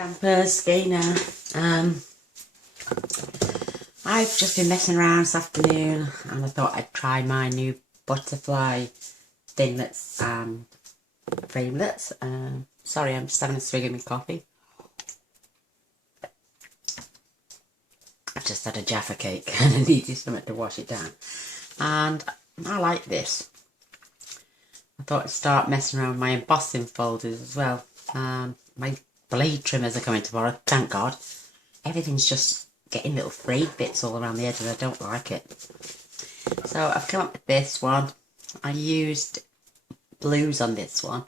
Stampers, Gainer. I've just been messing around this afternoon and I thought I'd try my new butterfly thinglets and framelets. Sorry, I'm just having a swig of my coffee. I've just had a Jaffa cake and I needed something to wash it down. And I like this. I thought I'd start messing around with my embossing folders as well. My blade trimmers are coming tomorrow, thank God. Everything's just getting little frayed bits all around the edge and I don't like it. So I've come up with this one. I used blues on this one.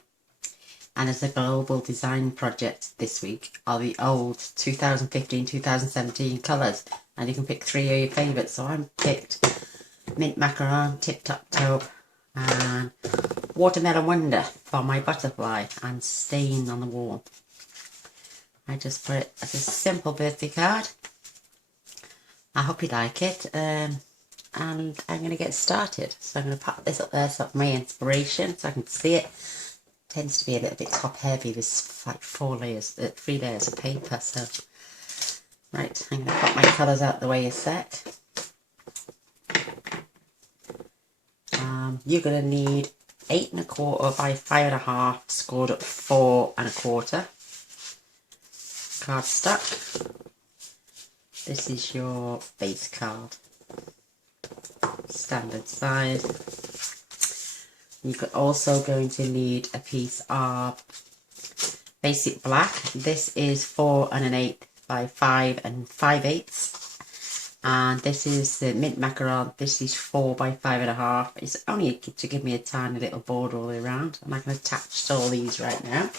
And as a global design project this week are the old 2015-2017 colours. And you can pick 3 of your favourites. So I picked Mint Macaron, Tip Top Taupe and Watermelon Wonder for my butterfly and stain on the wall. I just put it as a simple birthday card. I hope you like it, and I'm going to get started. So I'm going to pop this up there so for my inspiration so I can see it. Tends to be a little bit top heavy. There's like 3 layers of paper. So right, I'm going to put my colours out the way a sec. You're going to need 8 1/4 by 5 1/2 scored at 4 1/4 cardstock. This is your base card, standard size. You're also going to need a piece of basic black. This is 4 1/8 by 5 5/8. And this is the Mint Macaron. This is 4 by 5 1/2. It's only to give me a tiny little border all the way around. And I can attach to all these right now.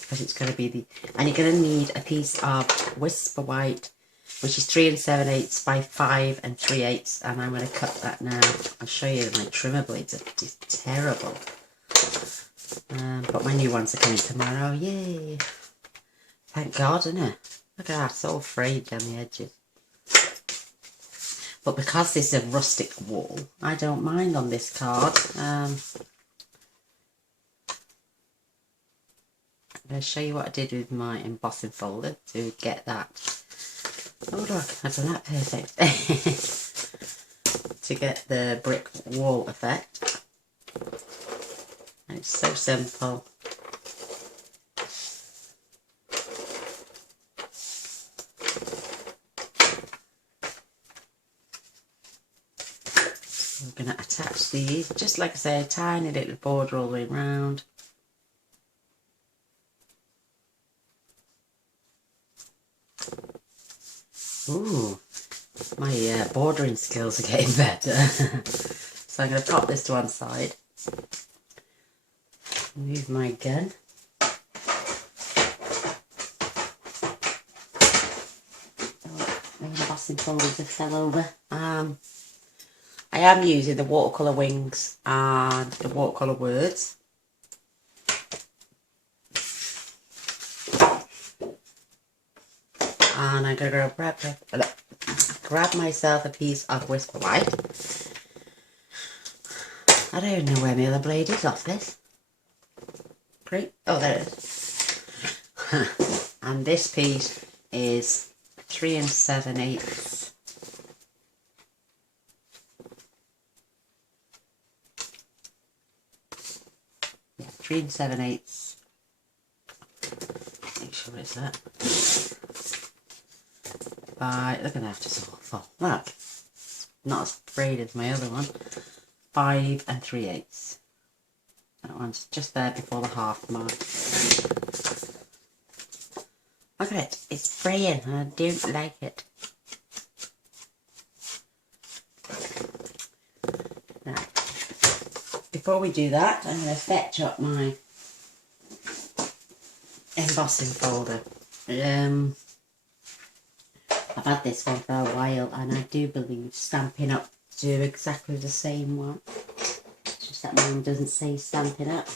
Because it's going to be and you're going to need a piece of Whisper White, which is 3 7/8 by 5 3/8, and I'm going to cut that now. I'll show you my trimmer blades are just terrible. But my new ones are coming tomorrow. Yay! Thank God, isn't it? Look at that, it's all frayed down the edges. But because this is a rustic wall, I don't mind on this card. I'm going to show you what I did with my embossing folder to get that. Oh look, I've done that perfect. To get the brick wall effect. And it's so simple. I'm going to attach these, just like I say, a tiny little border all the way around. Ooh, my bordering skills are getting better. So I'm going to pop this to one side. Move my gun. My embossing folder just fell over. I am using the watercolour wings and the watercolour words. And I'm going to grab myself a piece of Whisper White. I don't even know where my other blade is off this. Great. Oh, there it is. And this piece is 3 7/8. Yeah, 3 7/8. Make sure it's that. Look at that, it's awful. Look, not as frayed as my other one. 5 3/8. That one's just there before the half mark. Look at it, it's fraying and I don't like it. Now, before we do that, I'm going to fetch up my embossing folder. I've had this one for a while and I do believe Stampin' Up! Do exactly the same one. It's just that mine doesn't say Stampin' Up!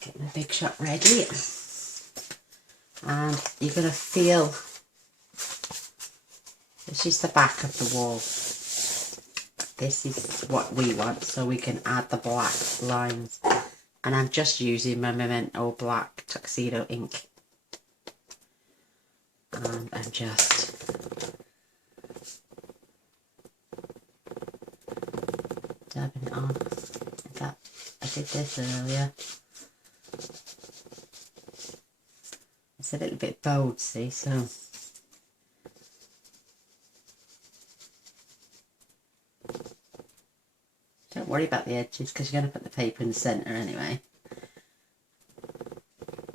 Get my big shot ready. And you're going to feel, this is the back of the wall. this is what we want, so we can add the black lines. And I'm just using my Memento Black Tuxedo ink. And I'm just dabbing it on. In fact, I did this earlier. It's a little bit bold, see, so don't worry about the edges because you're going to put the paper in the centre anyway.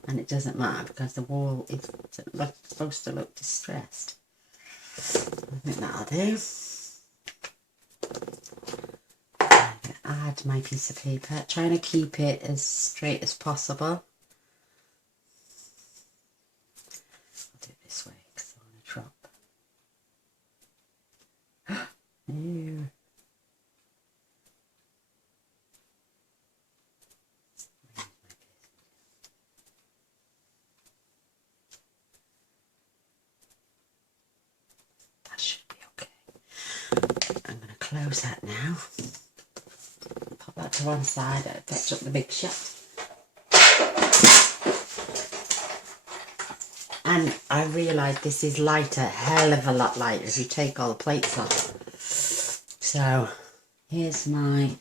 And it doesn't matter because the wall is supposed to look distressed. I think that'll do. I'm going to add my piece of paper, trying to keep it as straight as possible. I'll do it this way because I want to drop. Ew. Close that now. Pop that to one side, fetch up the big shot. And I realised this is lighter, hell of a lot lighter if you take all the plates off. So here's my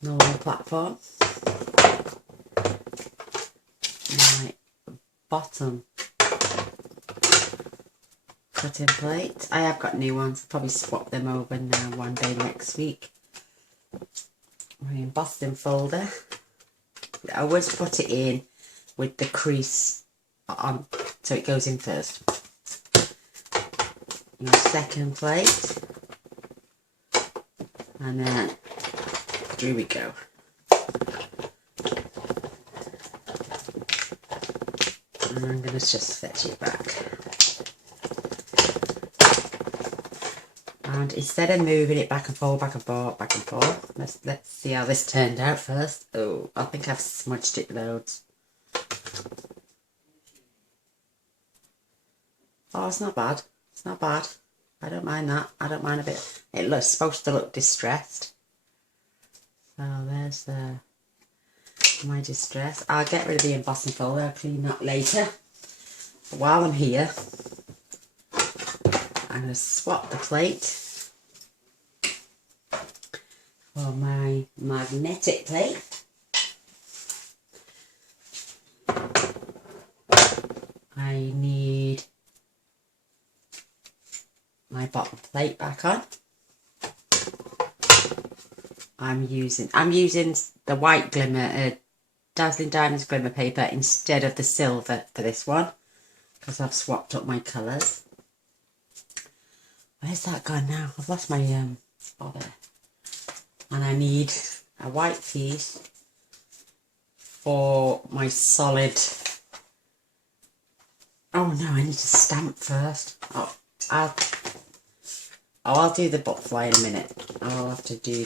normal platform. My bottom cutting plate. I have got new ones. I'll probably swap them over now one day next week. My embossing folder. I always put it in with the crease on, so it goes in first. Your second plate, and then here we go. And I'm going to just fetch it back. And instead of moving it back and forth, back and forth, back and forth, let's see how this turned out first. Oh, I think I've smudged it loads. Oh, it's not bad. It's not bad. I don't mind that. I don't mind a bit. It looks supposed to look distressed. So there's my distress. I'll get rid of the embossing folder. I'll clean that later. But while I'm here, I'm going to swap the plate for my magnetic plate. I need my bottom plate back on. I'm using the white glimmer, Dazzling Diamonds glimmer paper instead of the silver for this one, because I've swapped up my colours. Where's that gone now? I've lost my oh there. And I need a white piece for my solid. Oh no, I need to stamp first. Oh, I'll do the butterfly in a minute. I'll have to do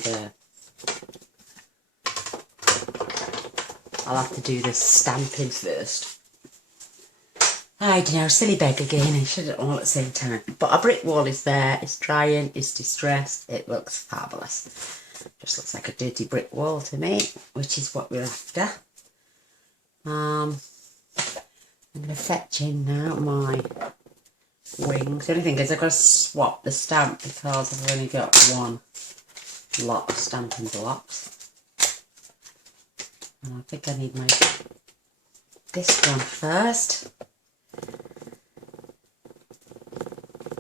the stamping first. I don't know, silly beg again. I should it all at the same time. But a brick wall is there. It's drying. It's distressed. It looks fabulous. Just looks like a dirty brick wall to me, which is what we're after. I'm going to fetch in now my wings. The only thing is I've got to swap the stamp because I've only got one lot of stamping blocks. And I think I need this one first.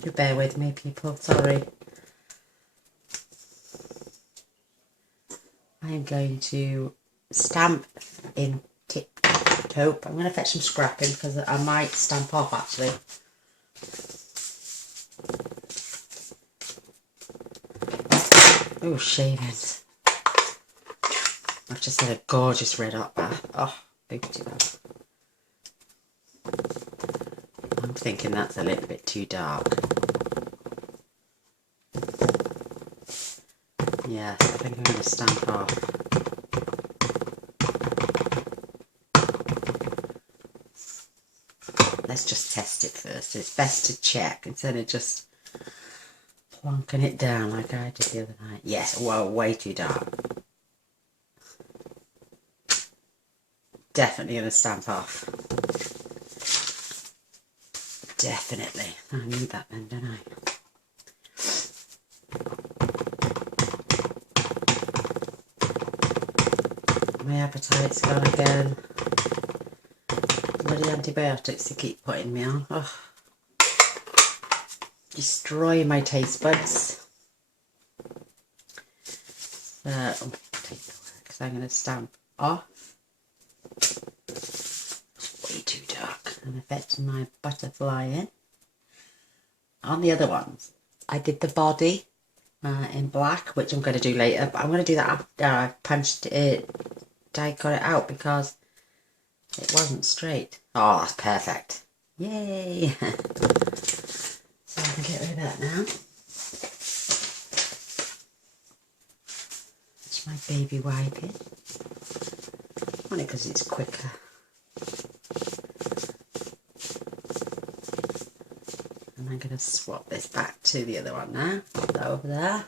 You bear with me, people, sorry. I am going to stamp in tip taupe. I'm going to fetch some scrapping because I might stamp off actually. Oh, shavings. I've just had a gorgeous red hot bath. Oh, beautiful. I'm thinking that's a little bit too dark. Yes, I think I'm going to stamp off. Let's just test it first. It's best to check instead of just plonking it down like I did the other night. Yes, well, way too dark. Definitely going to stamp off. Definitely. I need that then, don't I? My appetite's gone again. Bloody antibiotics to keep putting me on. Oh. Destroy my taste buds. So, take the work because I'm going to stamp off. It's way too dark and affecting my butterfly in. On the other ones, I did the body in black, which I'm going to do later, but I'm going to do that after I punched it, I got it out because it wasn't straight. Oh, that's perfect. Yay! So I can get rid of that now. That's my baby wiping. Only because it's quicker. And I'm going to swap this back to the other one now. Put that over there.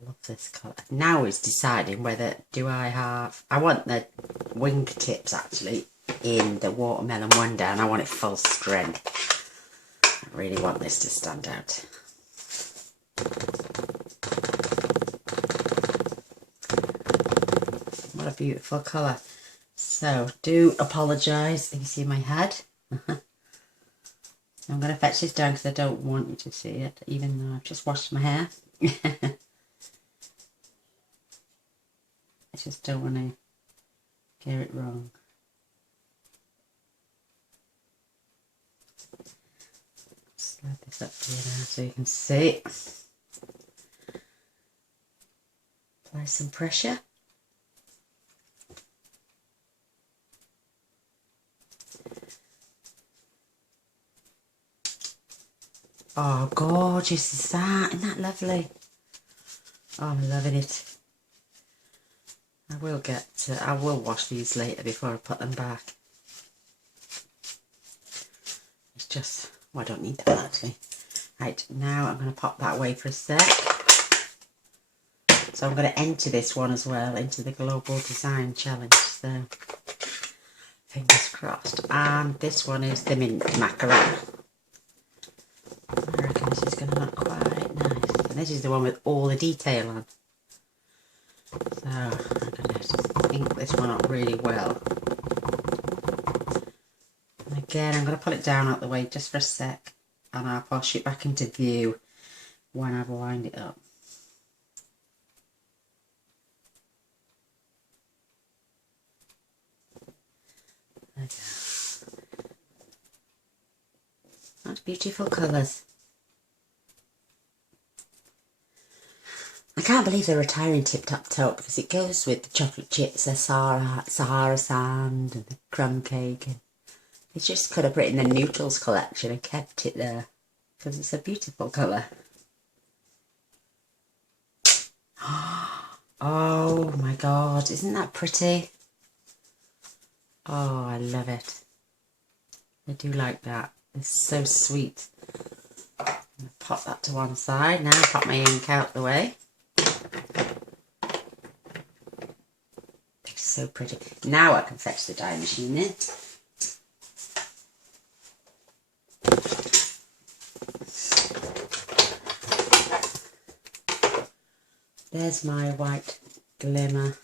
Love this colour. Now it's deciding whether I want the wingtips actually in the Watermelon Wonder, and I want it full strength. I really want this to stand out. What a beautiful colour. So do apologise if you see my head. I'm going to fetch this down because I don't want you to see it, even though I've just washed my hair. I just don't want to get it wrong. Slide this up to you now so you can see. Apply some pressure. Oh, gorgeous is that? Isn't that lovely? Oh, I'm loving it. I will wash these later before I put them back. It's just, well, I don't need them actually. Right, now I'm going to pop that away for a sec. So I'm going to enter this one as well into the Global Design Challenge. So, fingers crossed. And this one is the mint macaron. I reckon this is going to look quite nice. And this is the one with all the detail on. So I'm going to ink this one up really well. And again, I'm going to put it down out the way just for a sec, and I'll push it back into view when I've lined it up. There we go. That's beautiful colours. I can't believe they're retiring Tip Top Taupe because it goes with the chocolate chips, the Sahara Sand and the crumb cake. And they just could have written the Noodles collection and kept it there because it's a beautiful colour. Oh my god, isn't that pretty? Oh, I love it. I do like that. It's so sweet. I'm going to pop that to one side now, pop my ink out the way. It's so pretty. Now I can fetch the dye machine in. There's my white glimmer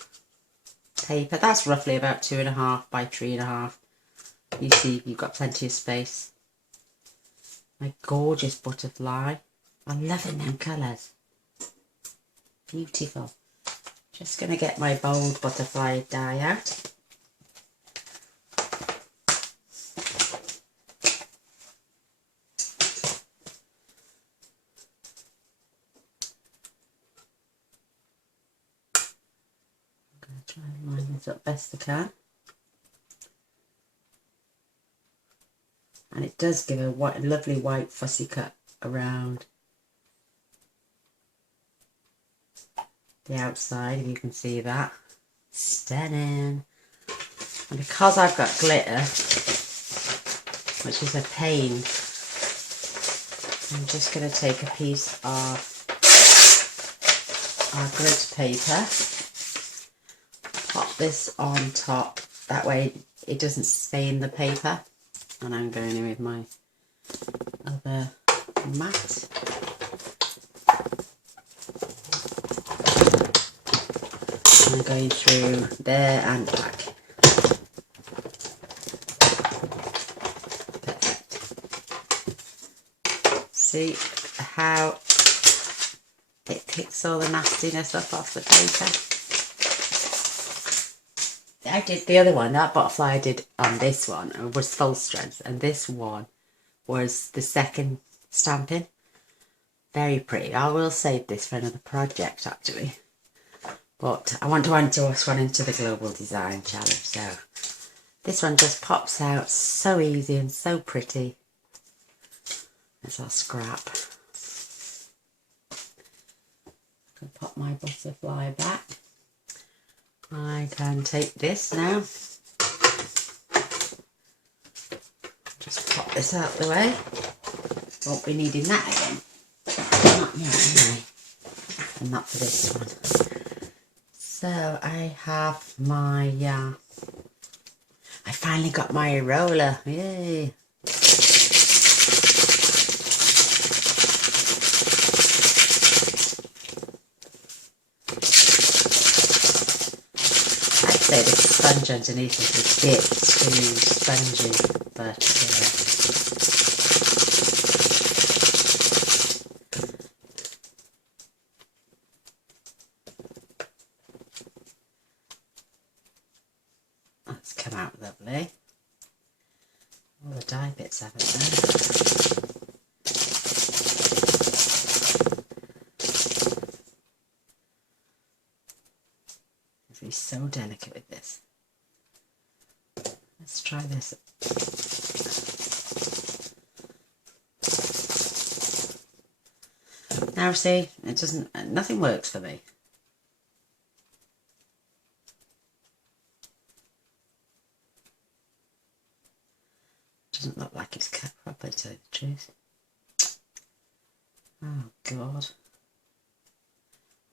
paper. That's roughly about 2.5 by 3.5. You see, you've got plenty of space. My gorgeous butterfly. I'm loving them colours. Beautiful. Just going to get my bold butterfly dye out. I'm going to try and line this up best I can. And it does give a lovely white fussy cut around the outside, if you can see that. Stunning. And because I've got glitter, which is a pain I'm just going to take a piece of our grid paper, pop this on top, that way it doesn't stain the paper, and I'm going in with my other mat. I'm going through there and back. Perfect. See how it picks all the nastiness up off the paper? I did the other one, that butterfly I did on this one was full strength, and this one was the second stamping. Very pretty. I will save this for another project actually. But I want to enter this one into the Global Design Challenge. So this one just pops out so easy and so pretty. There's our scrap. I can pop my butterfly back. I can take this now. Just pop this out the way. Won't be needing that again. Not yet anyway. And not for this one. So I have my, I finally got my roller, yay! I'd say the sponge underneath is a bit too spongy, but that's come out lovely. All the dye bits haven't there. Be so delicate with this. Let's try this. Now see, it doesn't, nothing works for me. Doesn't look like it's cut properly, to tell you the truth. Oh God.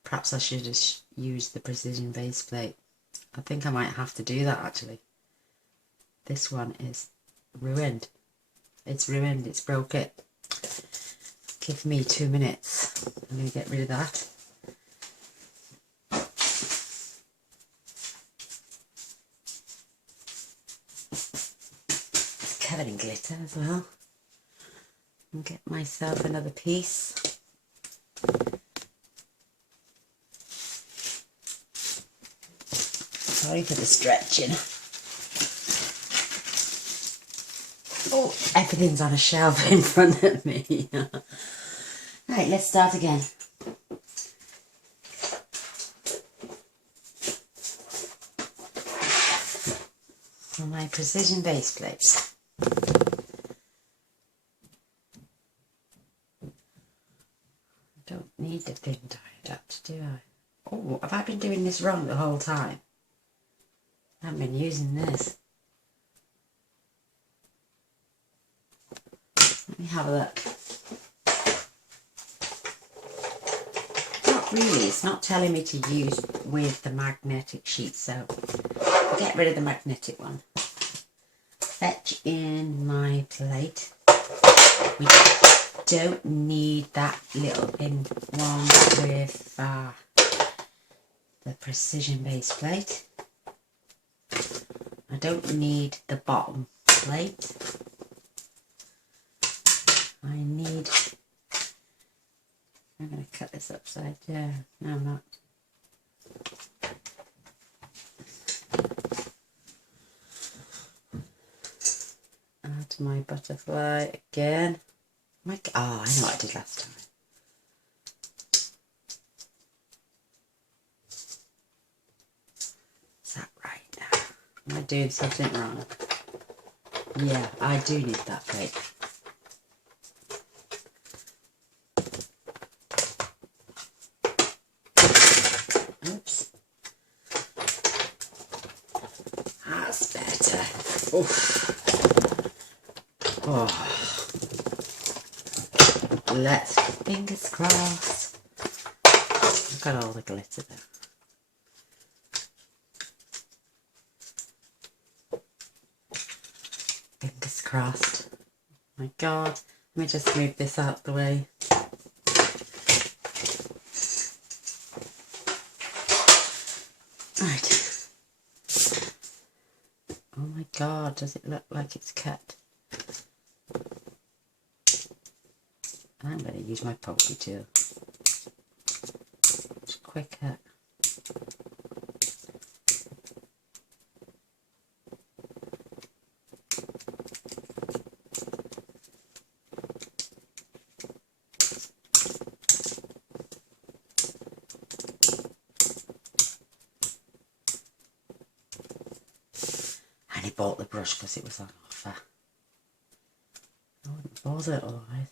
Perhaps I should have used the precision base plate. I think I might have to do that actually. This one is ruined. It's ruined, it's broke it. Give me 2 minutes. I'm going to get rid of that. It's covered in glitter as well. And get myself another piece. Sorry for the stretching. Oh, everything's on a shelf in front of me. Right, let's start again. For my precision base plates. I don't need the thin dye adapter, do I? Oh, have I been doing this wrong the whole time? I haven't been using this. Let me have a look. Not really, it's not telling me to use with the magnetic sheet, so I'll get rid of the magnetic one. Fetch in my plate. We don't need that little thin one with the precision base plate. I don't need the bottom plate. I'm going to cut this upside down. No, I'm not. Add my butterfly again. Oh, I know what I did last time. Is that right now? Am I doing something wrong? Yeah, I do need that plate. Oops. That's better. Oof. Oh. let's fingers crossed. I've got all the glitter there. Fingers crossed. Oh my God. Let me just move this out the way. Right. Oh my God, does it look like it's cut? I'm going to use my pokey tool. It's quicker. And he bought the brush because it was on offer. I wouldn't bother otherwise.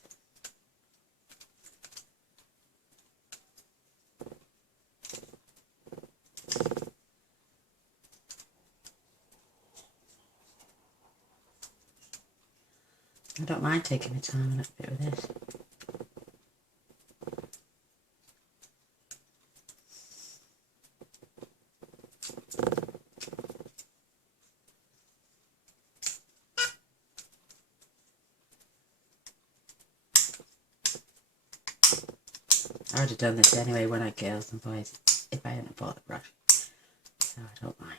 I don't mind taking my time a little bit with this. I would have done this anyway when I girls and boys if I hadn't bought the brush. So I don't mind.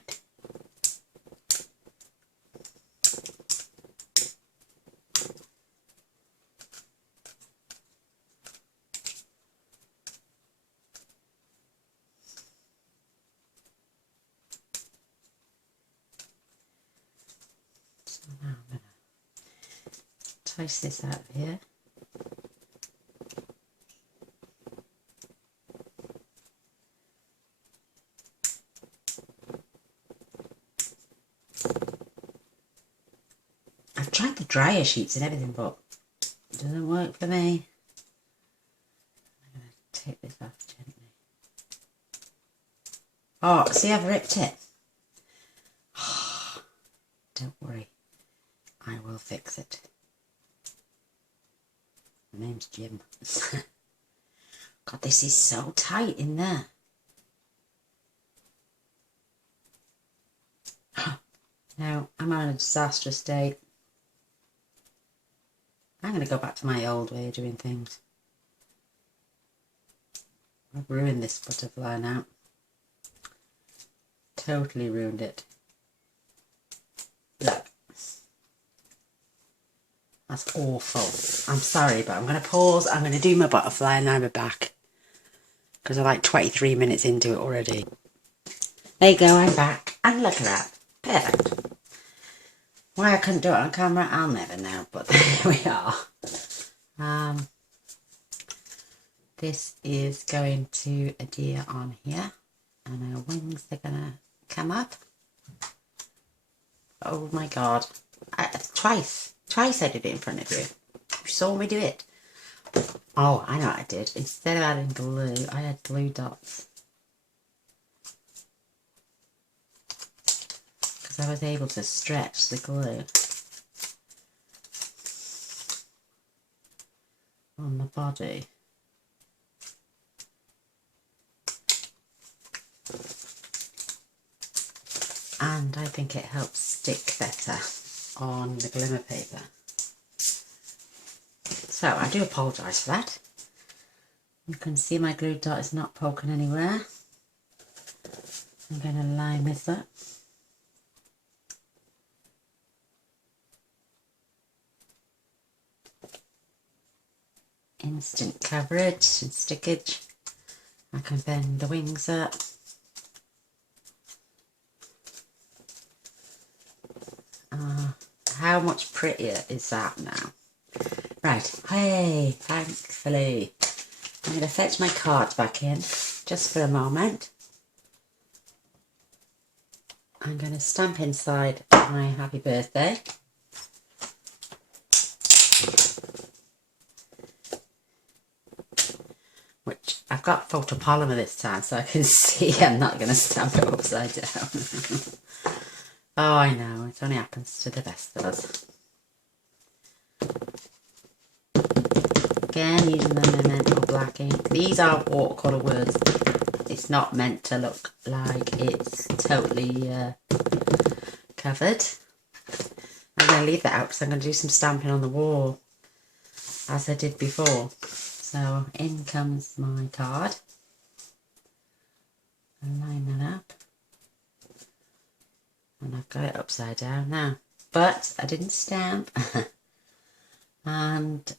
So now I'm going to twist this out of here. I've tried the dryer sheets and everything, but it doesn't work for me. I'm going to take this off gently. Oh, see, I've ripped it. Don't worry, I will fix it. My name's Jim. God, this is so tight in there. Now, I'm on a disastrous state. I'm going to go back to my old way of doing things. I've ruined this butterfly now. Totally ruined it. Look. That's awful. I'm sorry, but I'm going to pause. I'm going to do my butterfly and then I'm back. Because I'm like 23 minutes into it already. There you go, I'm back. And look at that. Perfect. Why I couldn't do it on camera, I'll never know. But there we are. This is going to adhere on here. And our wings are going to come up. Oh my God. Twice I did it in front of you. You saw me do it. Oh, I know what I did. Instead of adding glue, I had glue dots. Because I was able to stretch the glue on the body. And I think it helps stick better on the glimmer paper. So I do apologise for that. You can see my glue dot is not poking anywhere. I'm going to line this up. Instant coverage and stickage. I can bend the wings up. How much prettier is that now? Right, hey, thankfully. I'm going to fetch my cards back in just for a moment. I'm going to stamp inside my happy birthday. Which I've got photopolymer this time so I can see I'm not going to stamp it upside down. Oh, I know, it only happens to the best of us. again using the Memento black ink. These are watercolour words. It's not meant to look like it's totally covered. I'm going to leave that out because I'm going to do some stamping on the wall as I did before. So in comes my card. And line that up. And I've got it upside down now. But I didn't stamp. And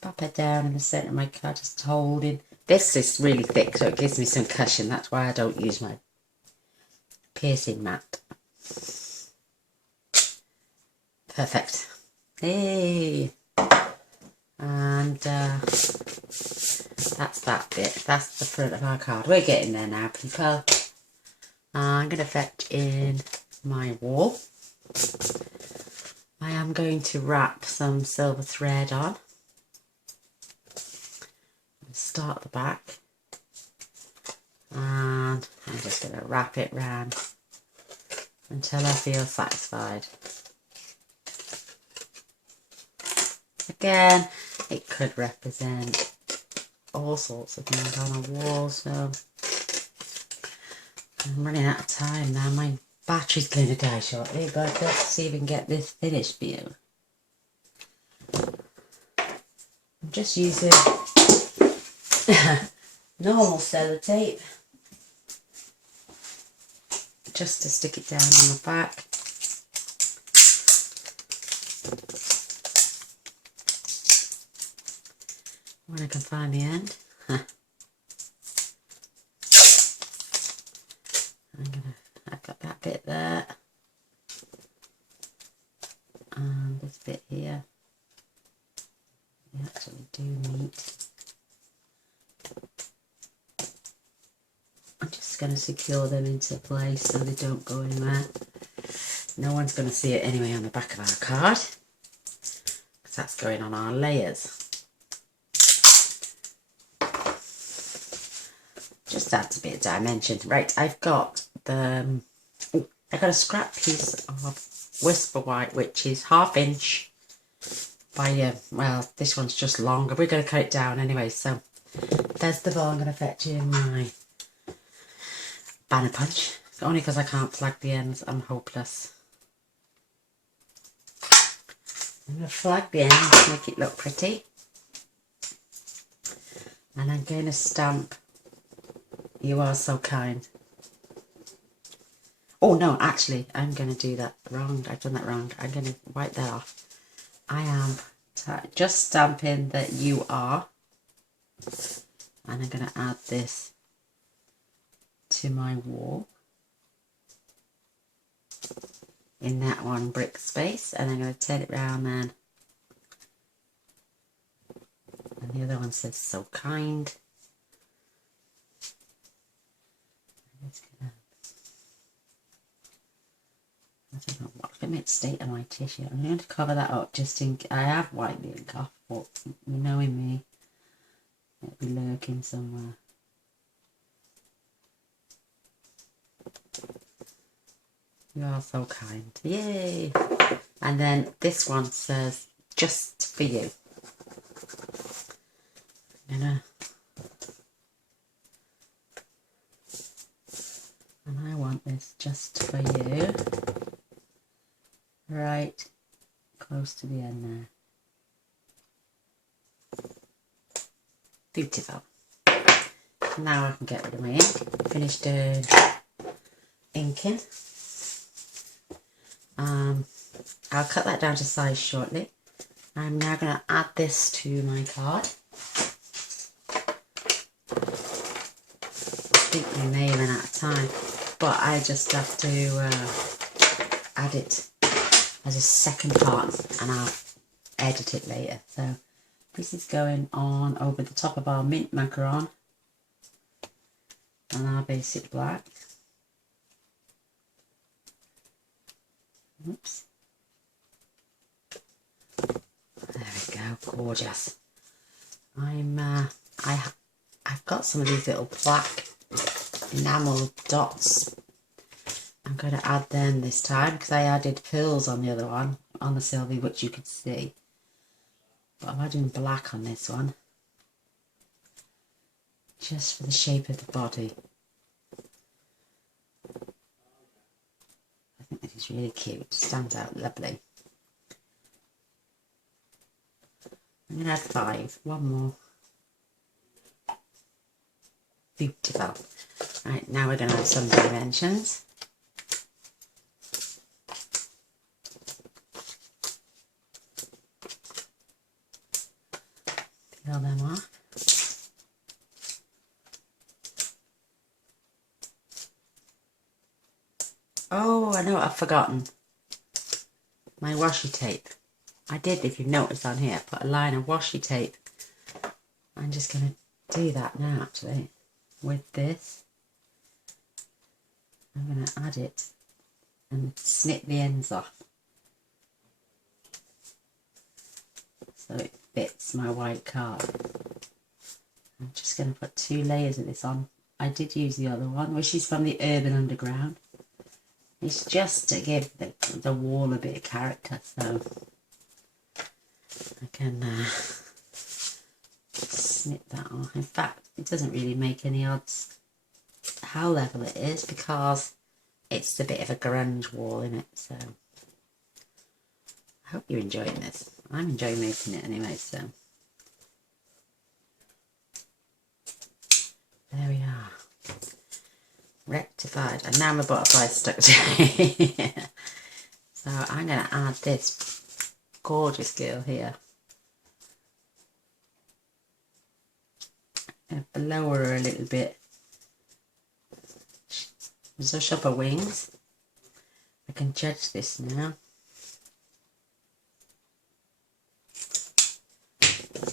pop it down in the centre of my card, just holding. This is really thick, so it gives me some cushion. That's why I don't use my piercing mat. Perfect. Hey! And that's that bit. That's the front of our card. We're getting there now, people. I'm going to fetch in my wall. I am going to wrap some silver thread on. Start at the back. And I'm just going to wrap it round until I feel satisfied. Again, it could represent all sorts of things on a wall, so I'm running out of time now. My battery's going to die shortly, but let's see if we can get this finished for you. I'm just using normal sellotape just to stick it down on the back. When I can find the end. I've got that bit there. And this bit here. They actually do meet. I'm just going to secure them into place so they don't go anywhere. No one's going to see it anyway on the back of our card, because that's going on our layers. Just adds a bit of dimension. Right, I've got the I got a scrap piece of Whisper White, which is 1/2 inch by well, this one's just longer. We're going to cut it down anyway. So first of all, I'm going to fetch in my banner punch, only because I can't flag the ends. I'm hopeless. I'm going to flag the ends, make it look pretty, and I'm going to stamp "You Are So Kind." Oh no, actually, I'm going to do that wrong. I've done that wrong. I'm going to wipe that off. I am just stamping that "You Are," and I'm going to add this to my wall in that one brick space, and I'm going to turn it round then. And the other one says "So Kind." I don't know what's going to make state of my tissue. I'm going to cover that up just in case. I have wiped the ink off, but knowing me, it'll be lurking somewhere. You are so kind. Yay! And then this one says "Just for You." And I want this just for you. Right close to the end there. Beautiful. Now I can get rid of my ink. Finished doing inking. I'll cut that down to size shortly. I'm now going to add this to my card. I think we may run out of time, but I just have to add it as a second part, and I'll edit it later. So this is going on over the top of our mint macaron and our basic black. Oops. There we go, gorgeous. I've got some of these little black enamel dots. I'm going to add them this time because I added pearls on the other one, on the Sylvie, which you could see. but I'm adding black on this one just for the shape of the body. I think this is really cute, stands out lovely. I'm going to add 5, one more. Beautiful. Right, now we're going to add some dimensions. Peel them off. Oh, I know what I've forgotten. My washi tape. I did, if you've noticed on here, put a line of washi tape. I'm just going to do that now, actually, with this. I'm going to add it and snip the ends off so it fits my white card. I'm just going to put 2 layers of this on. I did use the other one, which is from the Urban Underground. It's just to give the wall a bit of character, so I can snip that off. In fact, it doesn't really make any odds how level it is because it's a bit of a grunge wall in it, so I hope you're enjoying this. I'm enjoying making it anyway, so there we are. Rectified, and now my butterfly's stuck to it. So I'm going to add this gorgeous girl here. And blow her a little bit. Zush up her wings. I can judge this now.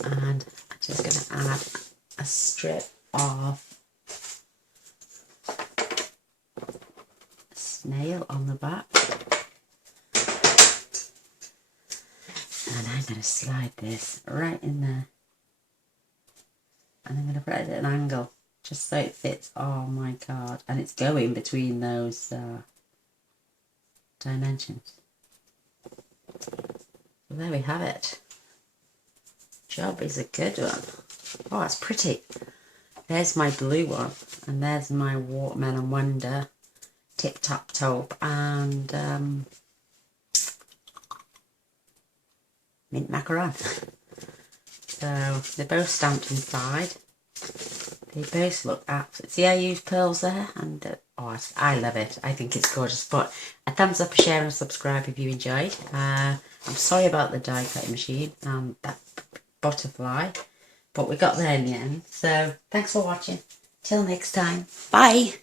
And I'm just going to add a strip of snail on the back. And I'm going to slide this right in there. And I'm going to put it at an angle just so it fits on my card. And it's going between those dimensions. So there we have it. Job is a good one. Oh, it's pretty. There's my blue one. And there's my Watermelon Wonder Tip Top Taupe and mint macaron. So they're both stamped inside. They both look absolutely. See, I use pearls there, and oh, I love it. I think it's gorgeous. But a thumbs up, a share, and a subscribe if you enjoyed. I'm sorry about the die cutting machine and that butterfly, but we got there in the end. So thanks for watching. Till next time. Bye.